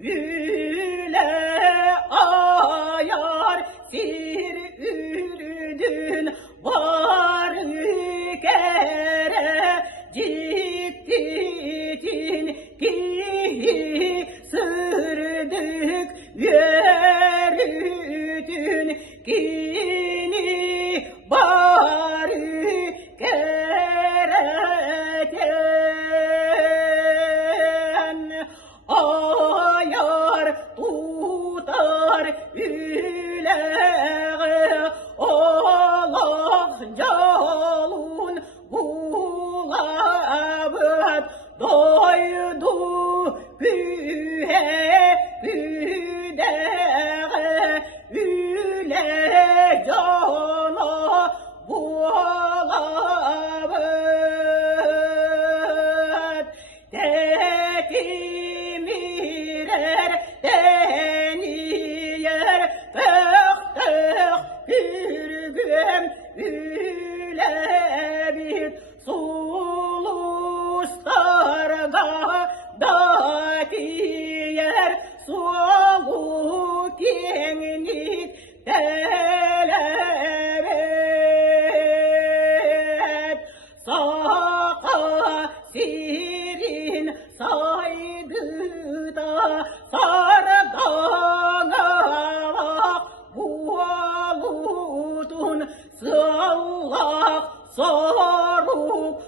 Üle ayar sir ürdün var kere cidditin ki sürdük yürüdün kini var kereten ayar tutar üleğe Allah calun bulabıt doydu gühe üdeğe üle cana bulabıt tekimirer deniyer tık pürgüm üle bir sulustarga datiyer sulu kengnik telebet saka sirin saydı da sardana bualutun sallak saruk